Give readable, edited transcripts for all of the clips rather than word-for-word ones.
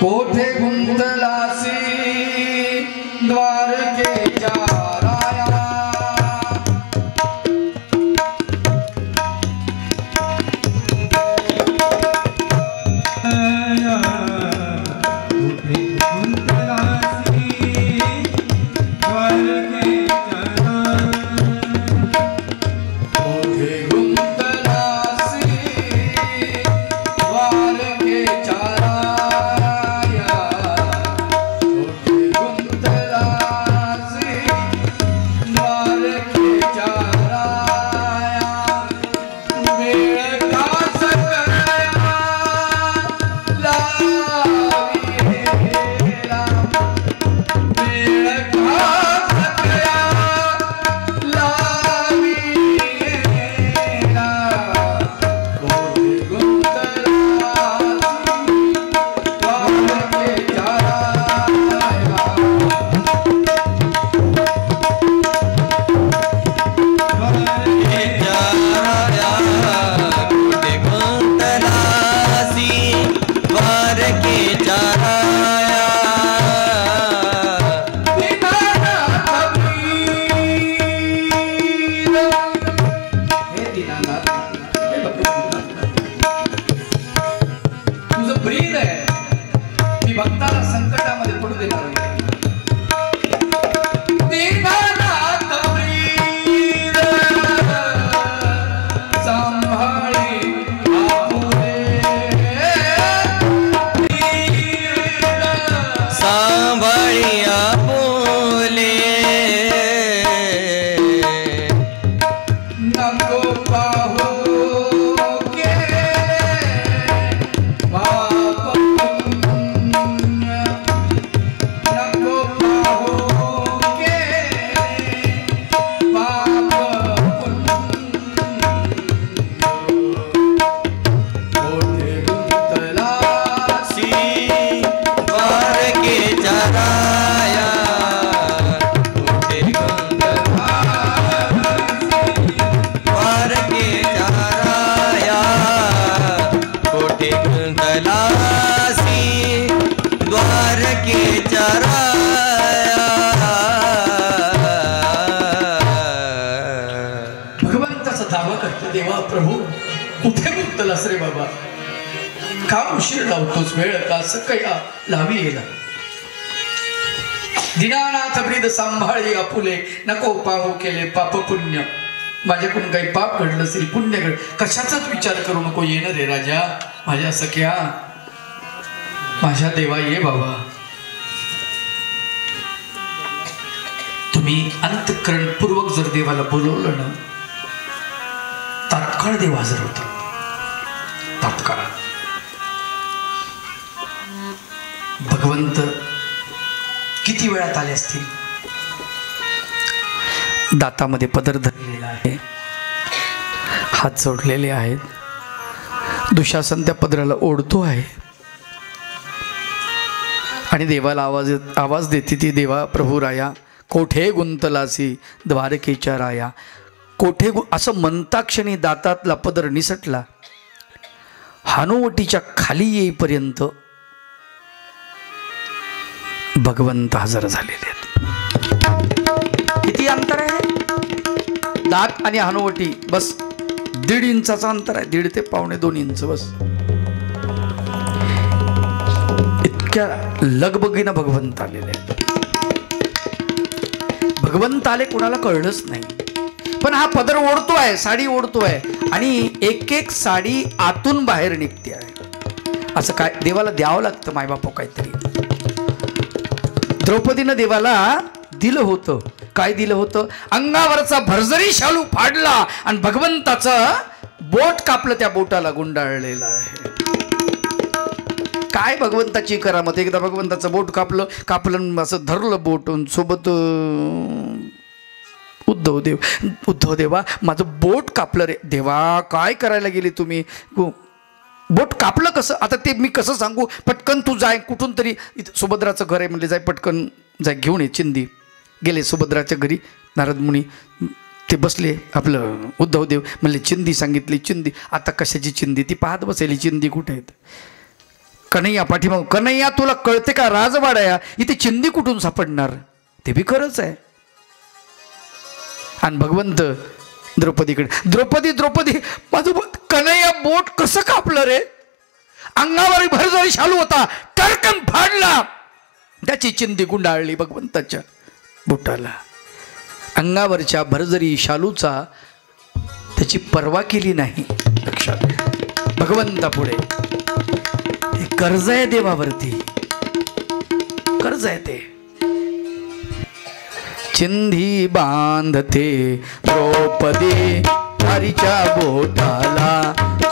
कोठे गुंतलासी द्वारकेच्या राया देवा प्रभू कुठे गुंतलास रे बाबा, का उशीर लावतोस, वेळ का सकया लावी येला. दीनानाथ ब्रीद सांभाळी आपुले, नको पाहू केले पाप पुण्य. माझ्याकडून काही पाप घडलं असेल, पुण्य घड, कशाचाच विचार करू नको. येणं रे राजा माझ्या सख्या, माझ्या देवा ये बाबा. तुम्ही अंतःकरणपूर्वक जर देवाला बोलवलं ना, तात्काळ देव हजर होतो. तात्काळ भगवंत किती वेळात आले असतील. दातामध्ये पदर धरलेला आहे, हात जोडलेले आहेत. दुशासन त्या पदराला ओढतो आहे आणि देवाला आवाज देते ती, देवा प्रभू राया कोठे गुंतलासी द्वारकेच्या राया. कोठे असं म्हणता क्षणी दातातला पदर निसटला. हानुवटीच्या खाली येईपर्यंत भगवंत हजर झालेले आहेत. किती अंतर आहे, दात आणि हानुवटी बस 1.5 इंचाचं अंतर आहे, 1.5 ते 1.25 इंच बस. इतक्या लगबगीनं भगवंत आलेले आहेत. भगवंत आले कोणाला कळलंच नाही. पण हा पदर ओढतो आहे, साडी ओढतो आहे आणि एक एक साडी आतून बाहेर निघते आहे. असं काय देवाला द्यावं लागतं मायबाप काहीतरी. द्रौपदीनं देवाला दिलं होतं. काय दिलं होतं? अंगावरचा भरजरी शालू फाडला आणि भगवंताचं बोट कापलं, त्या बोटाला गुंडाळलेलं आहे. काय भगवंताची करामत. एकदा भगवंताचं बोट कापलं असं धरलं बोट सोबत. उद्धव देवा माझं बोट कापलं रे. देवा काय करायला गेली तुम्ही, बोट कापलं कसं? आता ते मी कसं सांगू. पटकन तू जाय कुठून तरी, सुभद्राचं घर आहे म्हणले, जाय पटकन जाय घेऊन ये चिंदी. गेले सुभद्राच्या घरी. नारद मुनी ते बसले, आपलं उद्धवदेव म्हणले चिंदी सांगितली, चिंदी आता कशाची चिंदी, ती पाहत बसेली चिंदी कुठे आहेत. कन्हैया पाठीमाग, कन्हैया तुला कळते का राजवाड्या इथे चिंदी कुठून सापडणार, ते बी खरंच आहे. आणि भगवंत द्रौपदीकडे, द्रौपदी माझं कन्हैया बोट कसं कापलं रे, अंगावर भरजरी शालू होता, टरकन फाडला, त्याची चिंदी गुंडाळली भगवंताच्या बोटाला. अंगावरच्या भरजरी शालूचा त्याची पर्वा केली नाही. लक्षात घ्या भगवंता पुढे हे कर्ज आहे, देवावरती कर्ज आहे ते. चिंधी बांधते द्रौपदी हरीच्या बोटाला,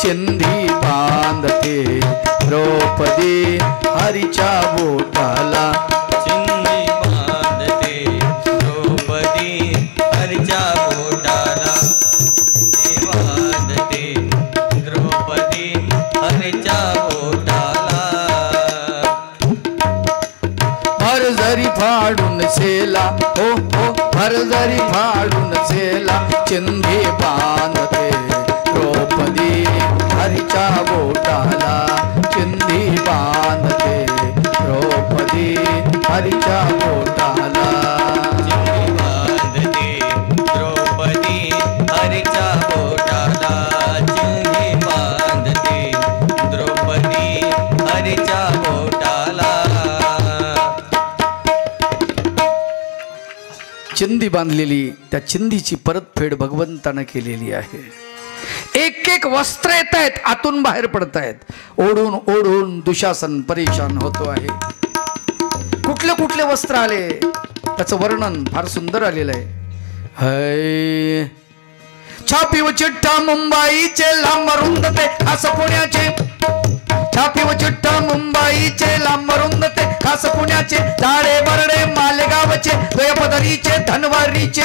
चिंधी बांधते द्रौपदी हरीच्या बोटाला, चिंदी बांधते द्रौपदी हरीच्या बोटाला, चिंदी बांधते द्रौपदी हरीच्या बोटाला. भरजरी फाडून सेला, हो हो भरजरी फाडून सेला, चिंधी बांधते द्रौपदी हरीच्या बोटाला, चिंधी बांधते द्रौपदी हरीच्या बोटाला. चिंदी बांधते द्रौपदी हरीच्या बोटाला, चिंदी बांधते द्रौपदी हरीच्या बोटाला. चिंदी बांधलेली त्या चिंधीची परतफेड भगवंतानं केलेली आहे. एक एक वस्त्र येत आहेत, आतून बाहेर पडत आहेत, ओढून ओढून दुशासन परेशान होतो आहे. कुठले कुठले वस्त्र आले त्याचं वर्णन फार सुंदर आलेलं आहे. छापी व चिठ्ठा मुंबईचे लांब रुंदते खास पुण्याचे, छापी व चिठ्ठा मुंबईचे लांब रुंदते खास पुण्याचे, दाडे बरडे मालेगावचे, द्वयपदरीचे धनवारीचे,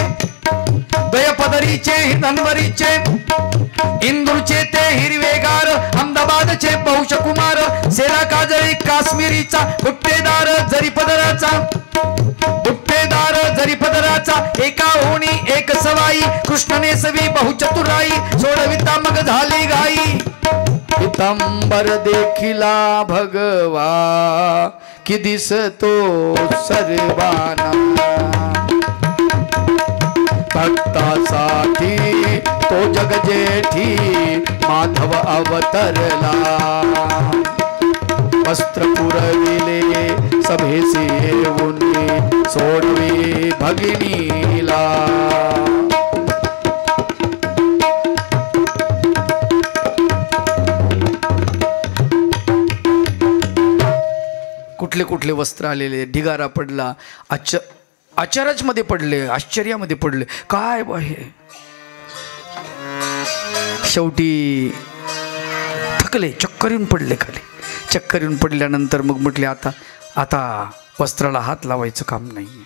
द्वयपदरीचे धनवारीचे, इंदूरचे ते हिरवेगार, अहमदाबादचे बहुशकुमार, सेरा काजळी काश्मीरीचा, बुट्टेदार जरी पदराचा, बुट्टेदार जरी पदराचा, एका होणी एक सवाई, कृष्णने सवी बहुचतुराई, सोडविता मग झाली घाई. पितांबर देखिला भगवा कि दिसतो सर्वांना, भक्तासाठी तो जगजेठी माधव अवतरला. वस्त्र पुरविले सभेसी येऊनी, सोडवी भगिनीला. कुठले कुठले वस्त्र आलेले, ढिगारा पडला, आचार्याच मध्ये पडले, आश्चर्यामध्ये पडले, काय बा हे. शेवटी थकले, चक्कर येऊन पडले खाली. चक्कर येऊन पडल्यानंतर मग म्हटले आता आता वस्त्राला हात लावायचं काम नाही.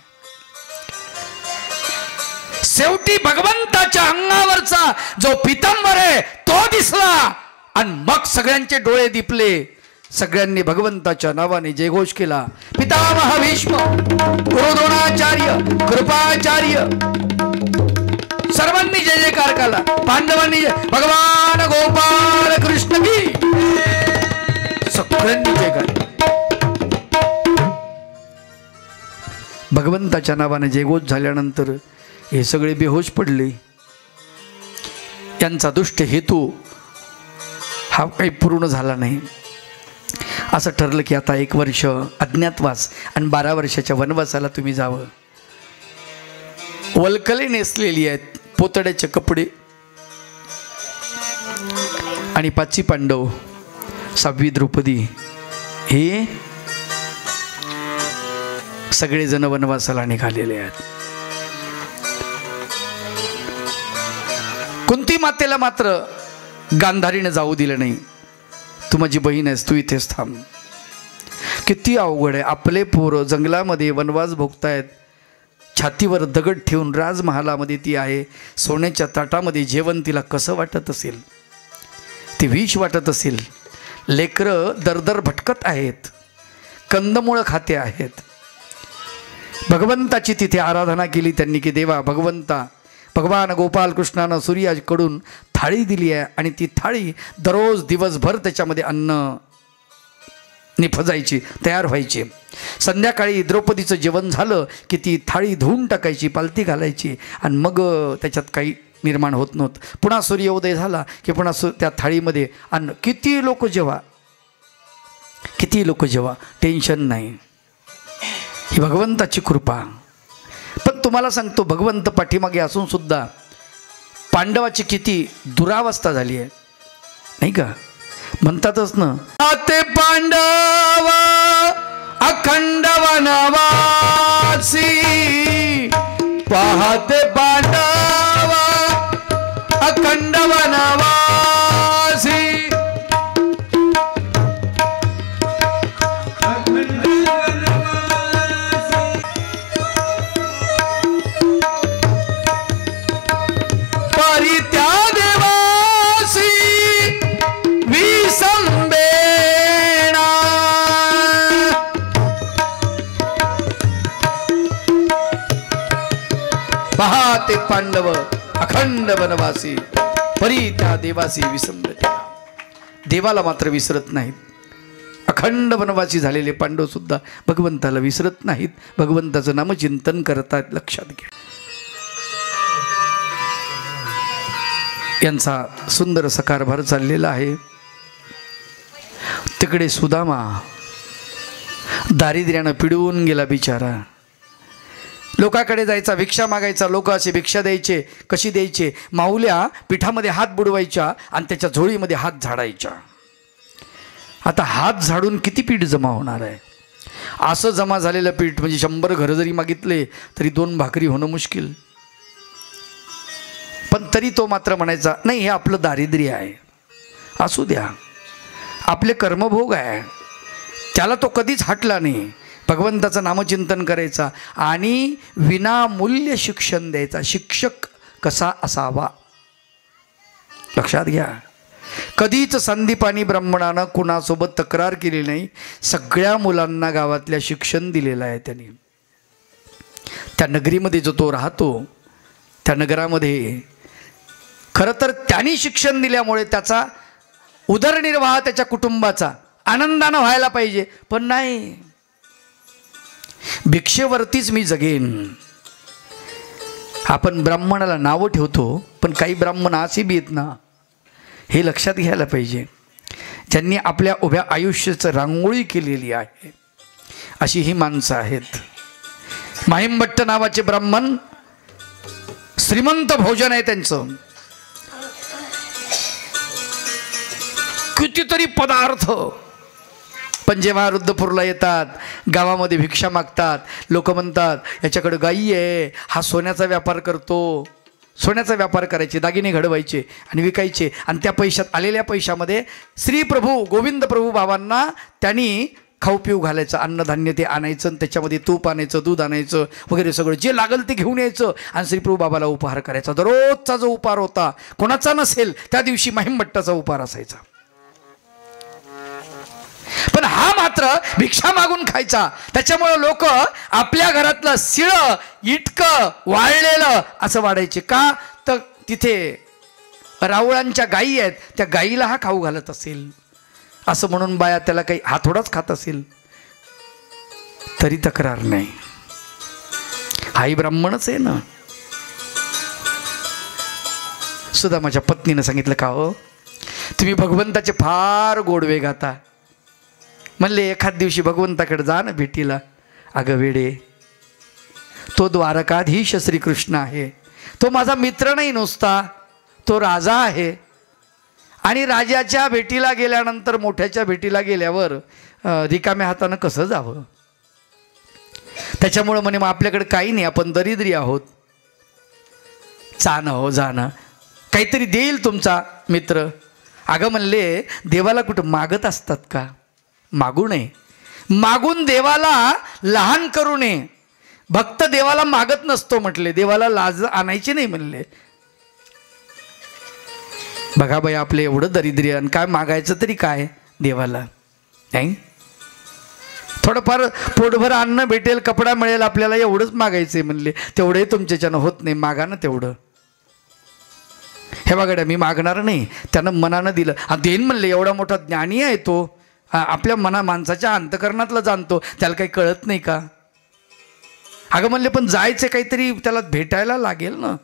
शेवटी भगवंताच्या अंगावरचा जो पितांबर आहे तो दिसला आणि मग सगळ्यांचे डोळे दिपले. सगळ्यांनी भगवंताच्या नावाने जयघोष केला. पितामह भीष्म, गुरुद्रोणाचार्य, कृपाचार्य सर्वांनी जय जयकार केला. पांडवांनी भगवान गोपाल कृष्ण की, सगळ्यांनी जयकार. भगवंताच्या नावाने जयघोष झाल्यानंतर हे सगळे बेहोश पडले. यांचा दुष्ट हेतू हा काही पूर्ण झाला नाही. असं ठरलं की आता 1 वर्ष अज्ञातवास आणि 12 वर्षाच्या वनवासाला तुम्ही जावं. वल्कले नेसलेली आहेत, पोतड्याचे कपडे, आणि 5 पांडव, 6वी द्रौपदी, हे सगळेजण वनवासाला निघालेले आहेत. कुंती मातेला मात्र गांधारीने जाऊ दिलं नाही. तू माझी बहीण आहेस, तू इथेच थांब. किती अवघड आहे. आपले पोरं जंगलामध्ये वनवास भोगतायत, छातीवर दगड ठेवून राजमहालामध्ये ती आहे, सोन्याच्या ताटामध्ये जेवण, तिला कसं वाटत असेल, ती विष वाटत असेल. लेकरं दरदर भटकत आहेत, कंदमुळं खाते आहेत. भगवंताची तिथे आराधना केली त्यांनी की देवा भगवंता भगवान गोपाल कृष्णानं सूर्याकडून थाळी दिली आहे आणि ती थाळी दररोज दिवसभर त्याच्यामध्ये अन्न निफजायची, तयार व्हायची. संध्याकाळी द्रौपदीचं जेवण झालं की ती थाळी धुवून टाकायची, पालती घालायची आणि मग त्याच्यात काही निर्माण होत नव्हतं. पुन्हा सूर्योदय झाला की पुन्हा त्या थाळीमध्ये अन्न. किती लोक जेवा, टेन्शन नाही. ही भगवंताची कृपा. पण तुम्हाला सांगतो, भगवंत पाठीमागे असून सुद्धा पांडवाची किती दुरावस्था झाली आहे नाही का. म्हणतातच ना, ते पांडव अखंड वनवासी, पाहते पांडव अखंड वनवासी. पहाते पांडव अखंड वनवासी, परी त्या देवासी विसंबते. देवाला मात्र विसरत नाहीत. अखंड वनवासी झालेले पांडव सुद्धा भगवंताला विसरत नाहीत, भगवंताचं नामचिंतन करतात. लक्षात घ्या. यांचा सुंदर असा कारभार चाललेला आहे. तिकडे सुदामा दारिद्र्यानं पिडून गेला बिचारा. लोकांकडे जायचा, भिक्षा मागायचा. लोक असे भिक्षा द्यायचे. कशी द्यायचे? माऊल्या पिठामध्ये हात बुडवायच्या आणि त्याच्या झोळीमध्ये हात झाडायच्या. आता हात झाडून किती पीठ जमा होणार आहे? असं जमा झालेलं पीठ म्हणजे 100 घरं जरी मागितले तरी 2 भाकरी होणं मुश्किल. पण तरी तो मात्र म्हणायचा, नाही, हे आपलं दारिद्र्य आहे, असू द्या, आपले कर्मभोग आहे. त्याला तो कधीच हटला नाही. भगवंताचं नामचिंतन करायचा आणि विनामूल्य शिक्षण द्यायचा. शिक्षक कसा असावा लक्षात घ्या. कधीच संदीपानी ब्राह्मणानं कुणासोबत तक्रार केली नाही. सगळ्या मुलांना गावातल्या शिक्षण दिलेलं आहे त्यांनी. त्या नगरीमध्ये जो तो राहतो, त्या नगरामध्ये खरं तर त्यांनी शिक्षण दिल्यामुळे त्याचा उदरनिर्वाह त्याच्या कुटुंबाचा आनंदानं व्हायला पाहिजे. पण नाही, भिक्षेवरतीच मी जगेन. आपण ब्राह्मणाला नावं ठेवतो, पण काही ब्राह्मण असे बी आहेत ना, हे लक्षात घ्यायला पाहिजे, ज्यांनी आपल्या उभ्या आयुष्याचं रांगोळी केलेली आहे. अशी ही माणसं आहेत. माहिमभट्ट नावाचे ब्राह्मण, श्रीमंत भोजन आहे त्यांचं. कितीतरी पदार्थ. पण जेव्हा रुद्रपूरला येतात, गावामध्ये भिक्षा मागतात, लोक म्हणतात याच्याकडे गाई आहे, हा सोन्याचा व्यापार करतो. सोन्याचा व्यापार करायचे, दागिने घडवायचे आणि विकायचे. आणि त्या पैशात, आलेल्या पैशामध्ये श्री प्रभू गोविंद प्रभू बाबांना त्यांनी खाऊ पिऊ घालायचं. अन्नधान्य ते आणायचं आणि त्याच्यामध्ये तूप आणायचं, दूध आणायचं वगैरे सगळं जे लागल ते घेऊन यायचं आणि श्रीप्रभू बाबाला उपहार करायचा. दररोजचा जो उपहार होता, कोणाचा नसेल त्या दिवशी महिमभट्टाचा उपहार असायचा. पण हा मात्र भिक्षा मागून खायचा. त्याच्यामुळे लोक आपल्या घरातलं शिळं इटकं वाळलेलं असं वाढायचे. का? तर तिथे रावळांच्या गायी आहेत, त्या गायीला हा खाऊ घालत असेल असं म्हणून बाया त्याला काही हा थोडाच खात असेल तरी तक्रार नाही. हाही ब्राह्मणच आहे ना. सुदामाच्या पत्नीनं सांगितलं, का हो तुम्ही भगवंताचे फार गोडवे गाता. म्हणले एखाद दिवशी भगवंताकडे जा ना भेटीला. अगं वेडे, तो द्वारकाधीश श्रीकृष्ण आहे. तो माझा मित्र नाही नुसता, तो राजा आहे. आणि राजाच्या भेटीला गेल्यानंतर, मोठ्याच्या भेटीला गेल्यावर रिकाम्या हातानं कसं जावं? त्याच्यामुळं म्हणे मग आपल्याकडे काही नाही, आपण दरिद्री आहोत. जाणं हो जाणं, काहीतरी देईल तुमचा मित्र. अगं म्हणले देवाला कुठं मागत असतात का? मागू नये. मागून देवाला लहान करू नये. भक्त देवाला मागत नसतो म्हटले, देवाला लाज आणायची नाही म्हणले. बघा बाई, आपले एवढं दरिद्र्य आणि काय मागायचं तरी काय देवाला? नाही, थोडंफार पोटभर अन्न भेटेल, कपडा मिळेल आपल्याला, एवढंच मागायचंय म्हणले. तेवढंही तुमच्याच्यानं होत नाही, मागा ना तेवढं. हे बघा मी मागणार नाही, त्यानं मनानं दिलं आणि देईन म्हणले. एवढा मोठा ज्ञानी आहे तो, आपल्या माणसाच्या अंतकरणातलं जाणतो, त्याला काही कळत नाही का? अगं म्हणले पण जायचं काहीतरी त्याला भेटायला लागेल ना.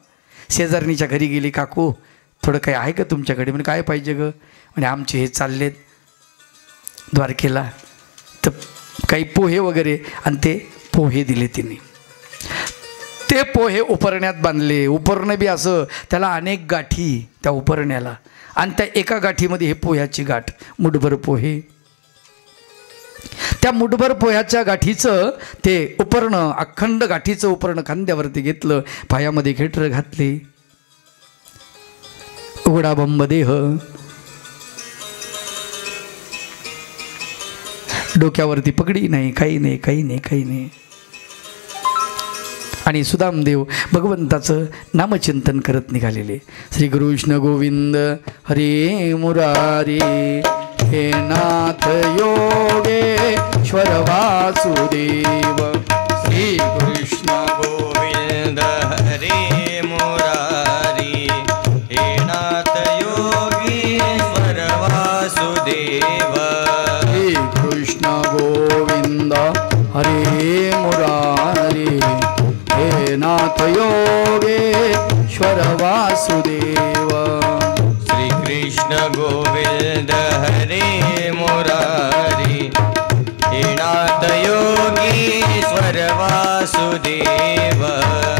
शेजारणीच्या घरी गेली, काकू थोडं काही आहे का तुमच्याकडे? म्हणजे काय पाहिजे ग? म्हणजे आमचे हे चाललेत द्वारकेला, तर काही पोहे वगैरे, आणि ते पोहे दिले तिने. ते पोहे उपरण्यात बांधले. उपरणं बी असं त्याला अनेक गाठी त्या उपरण्याला, आणि त्या एका गाठीमध्ये हे पोह्याची गाठ, मुठभर पोहे. त्या मुठभर पोह्याच्या गाठीचं ते उपरणं, अखंड गाठीचं उपरणं खांद्यावरती घेतलं, पायामध्ये खेटर घातले, उघडा बंबदेह, डोक्यावरती पगडी नाही, काही नाही, काही नाही, काही नाही. आणि सुदामदेव भगवंताचं नामचिंतन करत निघालेले. श्री कृष्ण गोविंद हरे मुरारी, हे नाथ योगेश्वर वासुदेव. श्री कृष्ण गोविंद हरे मुरारी, हे नाथ योगेश्वर वासुदेव. श्री कृष्ण गोविंद हरे मुरारी, हे नाथ योगेश्वर वासुदेव. श्री कृष्ण गोविंद हरे मुरारी, हे नाथ योगेश्वर वासुदेव.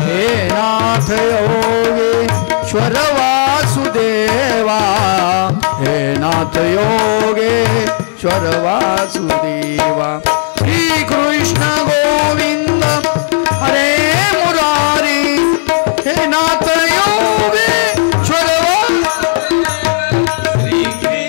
हे नाथ योगेश्वर वासुदेवा, हे नाथ योगेश्वर वासुदेवा. श्री कृष्ण गोविंद हरे मुरारी, हे नाथ योगेश्वर श्री कृष्ण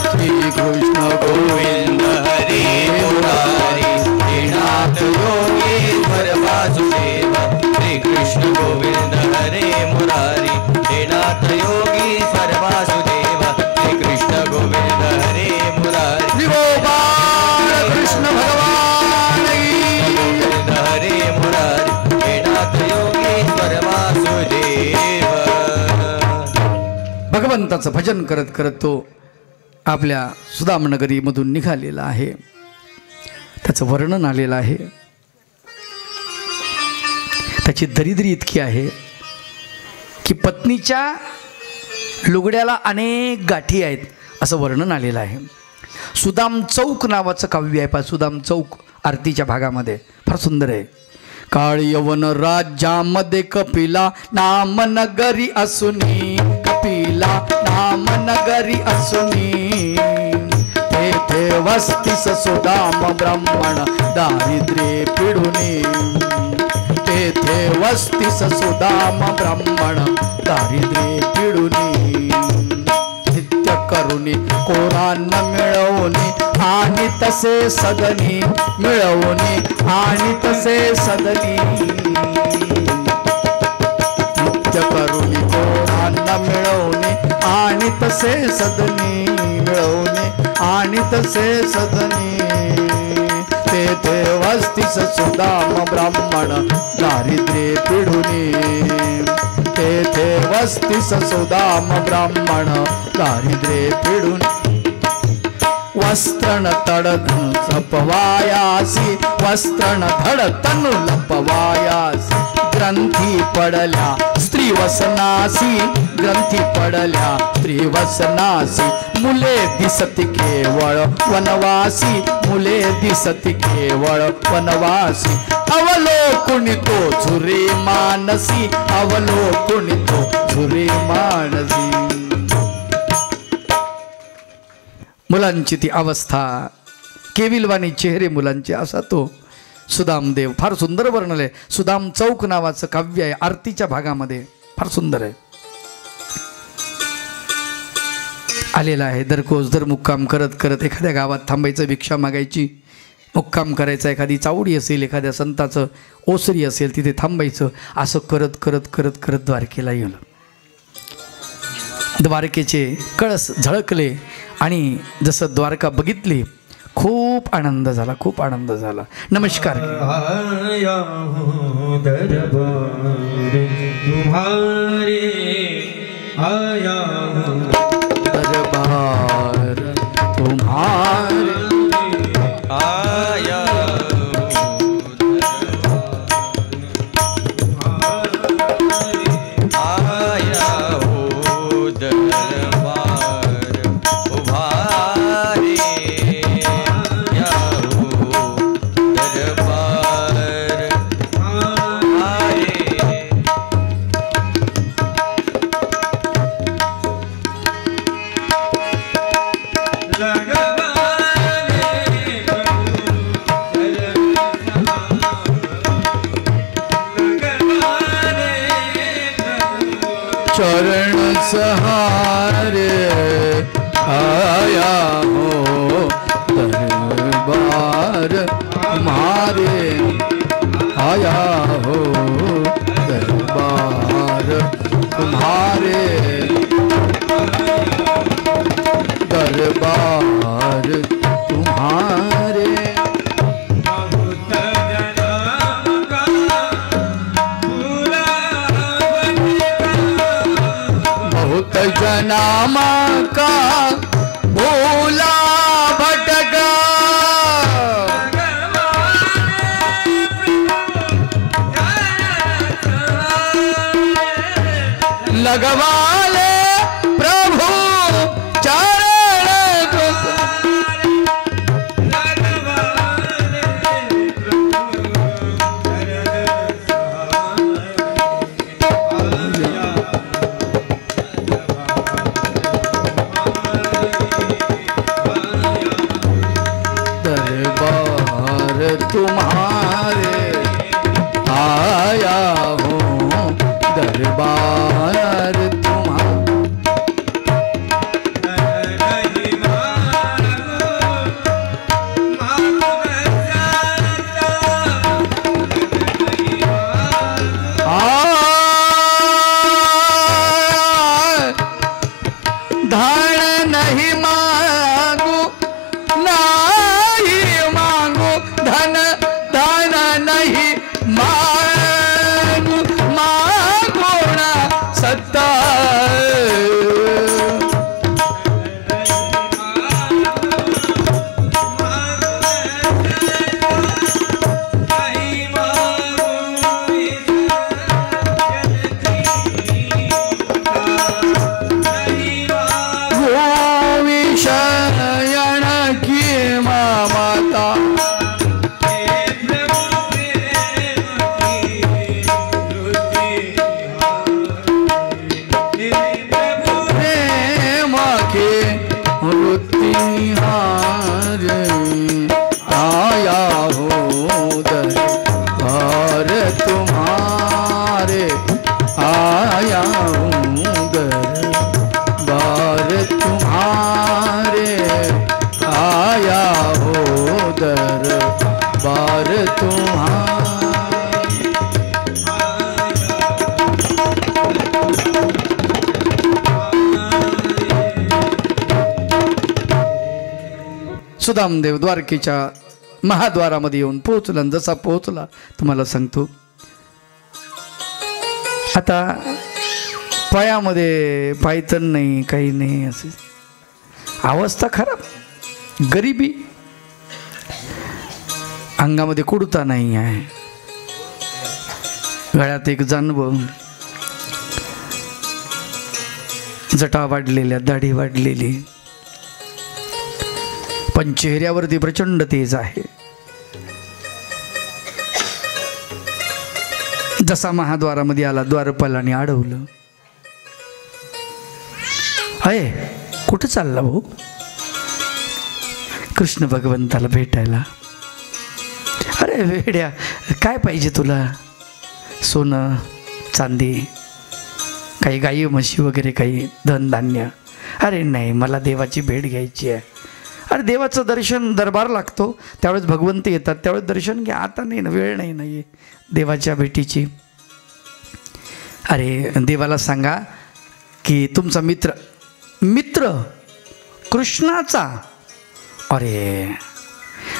श्री कृष्ण गोविंद हरे मुरारी, हे नाथ योगेश्वर वासुदेव. श्री कृष्ण गोविंद हरे मुरारी, हे नाथ योगेश्वर वासुदेव. श्री कृष्ण गोविंद हरे मुरारी, श्री गोपाल कृष्ण भगवान की. गोविंद हरे मुरारी, हे नाथ योगेश्वर वासुदेव. भगवंताचं भजन करत करत तो आपल्या सुदामनगरीमधून निघालेला आहे. त्याचं वर्णन आलेलं आहे. त्याची दरिद्री इतकी आहे की पत्नीच्या लुगड्याला अनेक गाठी आहेत असं वर्णन आलेलं आहे. सुदाम चौक नावाचं काव्य आहे पा. सुदाम चौक आरतीच्या भागामध्ये फार सुंदर आहे. काळ यवन राज्यामध्ये कपिला नाम नगरी असुनी, कपिला नाम नगरी असुनी, तेथे वस्तीस सुदाम ब्राह्मण दारिद्र्ये पिढुनी, तेथे वस्तीस सुदाम ब्राह्मण दारिद्र्ये पिढुनी, नित्य करुणी कोरान्न मिळवणे आणि तसे सदनी, मिळवणे आणि तसे सदनी, नित्य करुणी कोरान्न मिळवणे आणि तसे सदनी, मिळवणे आणि तसे सदनी, तेथे वस्तीस सुदाम ब्राह्मण दारिद्र्ये पिढुनी, तेथे वस्तीस सुदाम ब्राह्मण दारिद्र्ये पिढुनी. वस्त्रण तडधनु लपवायासी, वस्त्रण धडतनु लपवायासी, ग्रंथी पडल्या स्त्री वसनासी, ग्रंथी पडल्या स्त्री वसनासी, मुले दिसती केवळ वनवासी, मुले दिसती केवळ वनवासी, अवलोकुनी तो झुरे मानसी, अवलोकुनी तो झुरे मानसी. मुलांची ती अवस्था, केविलवाणी चेहरे मुलांचे, असा तो सुदामदेव. फार सुंदर वर्णन आहे. सुदाम चौक नावाचं काव्य आहे आरतीच्या भागामध्ये, फार सुंदर आहे. आलेला आहे. दररोज दर मुक्काम करत करत एखाद्या गावात थांबायचं, भिक्षा मागायची, मुक्काम करायचा. एखादी चावडी असेल, एखाद्या संताचं ओसरी असेल, तिथे थांबायचं. असं करत करत करत करत द्वारकेला गेलं. द्वारकेचे कळस झळकले आणि जसं द्वारका बघितली, खूप आनंद झाला, खूप आनंद झाला. नमस्कार. आया हूँ दरबार तुम्हारे, आया हूँ दरबार तुम्हारे, आया आया हो दरबार उभारे, आया हो दरबार आए. चरण सहारे आया हो दरबार तुम्हारे, आया हो दरबार तुम्हारे, दरबार तुम्हारे. बहुत जनाम का भोला भटका, लगवा ले प्रभु चरण तुझ, दरबार तुम्हारे, आया हूँ दरबार तुम्हारे. धन नहीं मांगू, नहीं मांगू धन, धन नहीं मांगू, मांगू ना सत्ता. शयन की ममता, प्रेम के वृत्ति निहारे, आया हो दरबार तुम्हारे, आया हूँ दरबार तुम्हारे, आया हो दरबार तुम्हारे. सुदामदेव द्वारकेच्या महाद्वारामध्ये येऊन पोहोचला. जसा पोहोचला तुम्हाला सांगतो, आता पायामध्ये पायतन नाही, काही नाही, असे अवस्था खराब, गरिबी, अंगामध्ये कुडता नाही आहे, गळ्यात एक जानव, जटा वाढलेल्या, दाढी वाढलेली, पण चेहऱ्यावरती प्रचंड तेज आहे. जसा महाद्वारामध्ये आला, द्वारपालाने अडवलं, अय कुठं चालला भाऊ? कृष्ण भगवंताला भेटायला. अरे वेड्या, काय पाहिजे तुला? सोनं चांदी, काही गाई म्हशी वगैरे, काही धनधान्य? अरे नाही, मला देवाची भेट घ्यायची आहे. अरे देवाचं दर्शन, दरबार लागतो त्यावेळेस भगवंत येतात, त्यावेळेस दर्शन घ्या, आता नाही ना, वेळ नाही देवाच्या भेटीची. अरे देवाला सांगा की तुमचा मित्र कृष्णाचा, अरे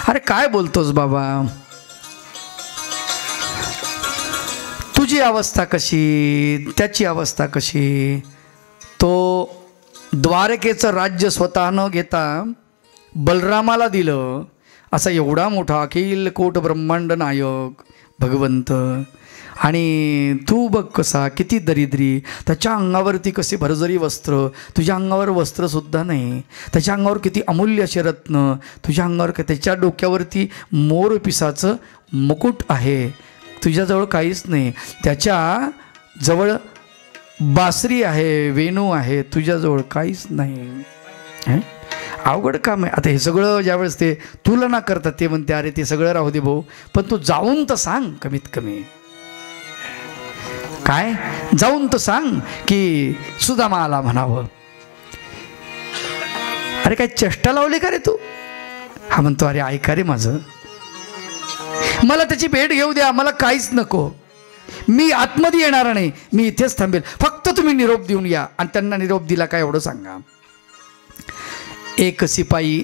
अरे काय बोलतोस बाबा, तुझी अवस्था कशी, त्याची अवस्था कशी. तो द्वारकेचं राज्य स्वतः न घेता बलरामाला दिलं, असा एवढा मोठा अखिल कोट ब्रह्मांड नायक भगवंत, आणि तू बघ कसा किती दरिद्री. त्याच्या अंगावरती कसे भरजरी वस्त्र, तुझ्या अंगावर वस्त्रसुद्धा नाही. त्याच्या अंगावर किती अमूल्य असे रत्न, तुझ्या अंगावर त्याच्या डोक्यावरती मोर पिसाचं मुकुट आहे, तुझ्याजवळ काहीच नाही. त्याच्या जवळ बासरी आहे, वेणू आहे, तुझ्याजवळ काहीच नाही. अवघड काम आहे. आता हे सगळं ज्यावेळेस ते तुलना करतात ते म्हणते अरे ते सगळं राहू दे भाऊ, पण तू जाऊन तर सांग, कमीत कमी काय जाऊन तर सांग की सुदामा आला म्हणावं. अरे काय चेष्टा लावली का रे तू. हा म्हणतो अरे ऐका रे माझं, मला त्याची भेट घेऊ द्या, मला काहीच नको, मी आतमध्ये येणार नाही, मी इथेच थांबेल, फक्त तुम्ही निरोप देऊन या. आणि त्यांना निरोप दिला काय एवढं सांगा. एक शिपाई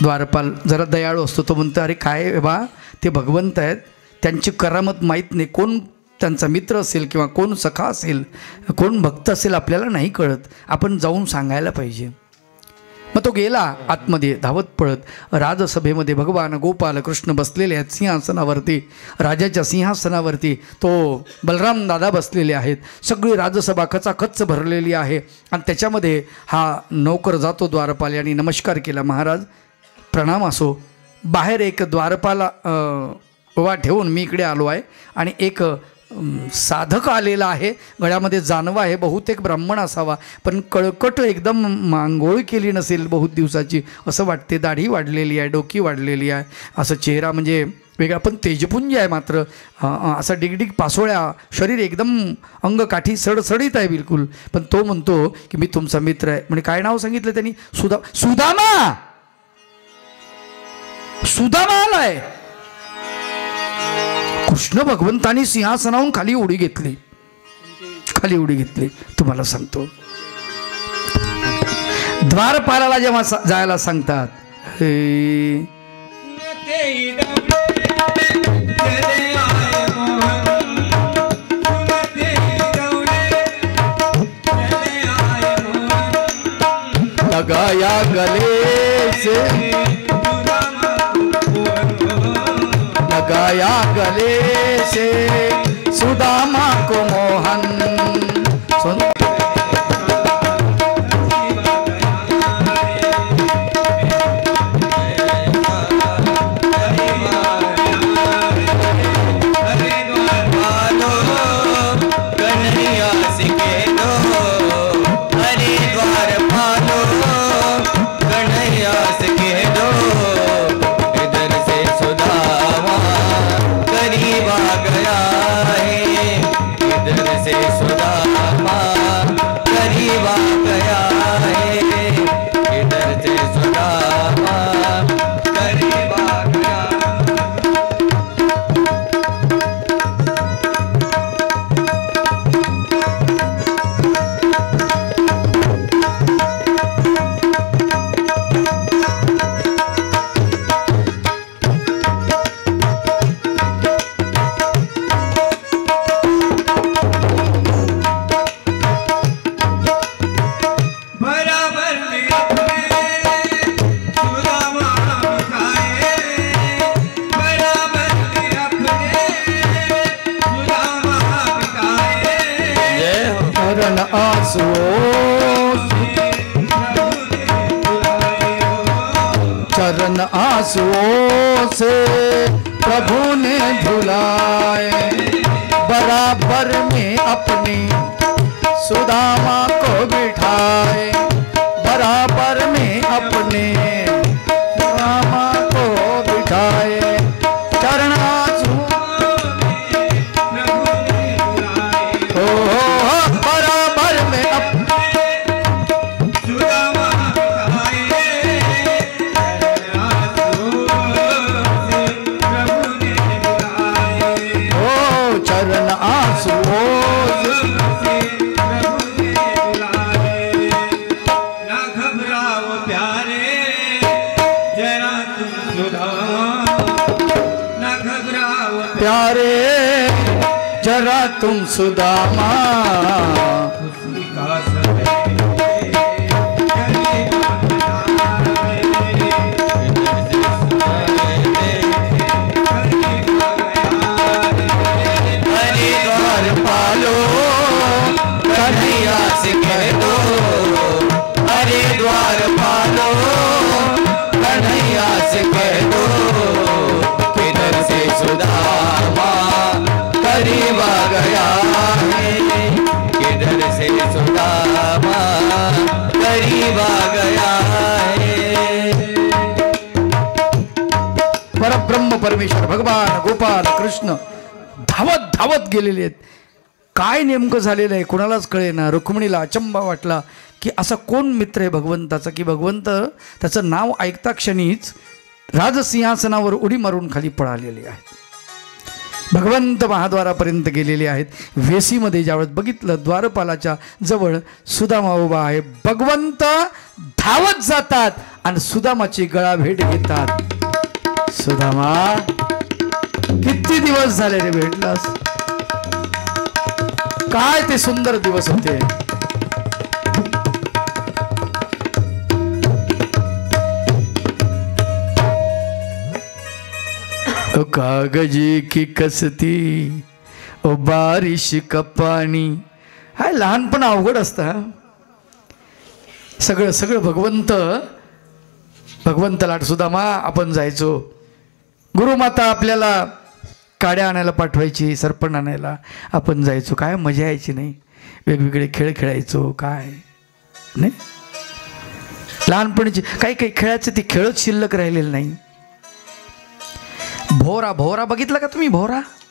द्वारपाल जरा दयाळू असतो, तो म्हणतो अरे काय बा, ते भगवंत आहेत, त्यांची करामत माहीत नाही, कोण त्यांचा मित्र असेल किंवा कोण सखा असेल, कोण भक्त असेल, आपल्याला नाही कळत, आपण जाऊन सांगायला पाहिजे. मग तो गेला आतमध्ये धावत पळत. राजसभेमध्ये भगवान गोपाल कृष्ण बसलेले आहेत सिंहासनावरती, राजाच्या सिंहासनावरती तो बलराम दादा बसलेले आहेत. सगळी राजसभा खचाखच भरलेली आहे आणि त्याच्यामध्ये हा नौकर जातो द्वारपाल यांनी नमस्कार केला. महाराज प्रणाम असो. बाहेर एक द्वारपाला वा ठेवून मी इकडे आलो आहे आणि एक साधक आलेला आहे, गळ्यामध्ये जानवा आहे, बहुतेक ब्राह्मण असावा, पण कळकट एकदम मांगोळ केली नसेल बहुत दिवसाची असं वाटते. दाढी वाढलेली आहे, डोकी वाढलेली आहे, असं चेहरा म्हणजे वेगळा, पण तेजपुंज आहे मात्र, असं डिगडिग पासोळ्या, शरीर एकदम अंगकाठी सडसडीत आहे बिलकुल. पण तो म्हणतो की मी तुमचा मित्र आहे. म्हणजे काय नाव सांगितलं त्यांनी, सुदामा. सुदामा आलाय. कृष्ण भगवंतानी सिंहासनाहून खाली उडी घेतली, खाली उडी घेतली. तुम्हाला सांगतो द्वारपालाला जेव्हा जायला सांगतात, लगाया गले से, लगाया गले से सुदामा को मोहन. चरण आंसुओं से प्रभु ने धुलाए, बराबर में अपनी सुदामा को बिठाए, बराबर में अपने सुदामा को बिठाए. चरण आंसुओं बराबर में प्यारे जरा तुम सुदामा परब्रह्म परमेश्वर भगवान गोपाल कृष्ण धावत धावत गेलेले आहेत. काय नेमकं झालेलं आहे कोणालाच कळेना. रुक्मिणीला अचंबा वाटला की असा कोण मित्र आहे भगवंताचा की भगवंत त्याचं नाव ऐकता क्षणीच राजसिंहासनावर उडी मारून खाली पळालेले आहेत. भगवंत महाद्वारापर्यंत गेलेले आहेत. वेशीमध्ये ज्यावेळेस बघितलं द्वारपालाच्या जवळ सुदामा उभा आहे. भगवंत धावत जातात आणि सुदामाची गळा भेट घेतात. सुदामा किती दिवस झाले रे भेटलास. काय ते सुंदर दिवस होते. ओ कागजी की कसती ओ बारिश का पाणी. हाय लहानपण अवघड असतं. सगळं सगळं भगवंत सुदामा आपण जायचो. गुरुमाता आपल्याला काड्या आणायला पाठवायची सरपण आणायला आपण जायचो. काय मजा यायची नाही. वेगवेगळे खेळ खेळायचो. काय नाही लहानपणीची काही काही खेळायचे ते खेळच शिल्लक राहिलेलं नाही. भोरा भोरा बघितला का तुम्ही. भोरा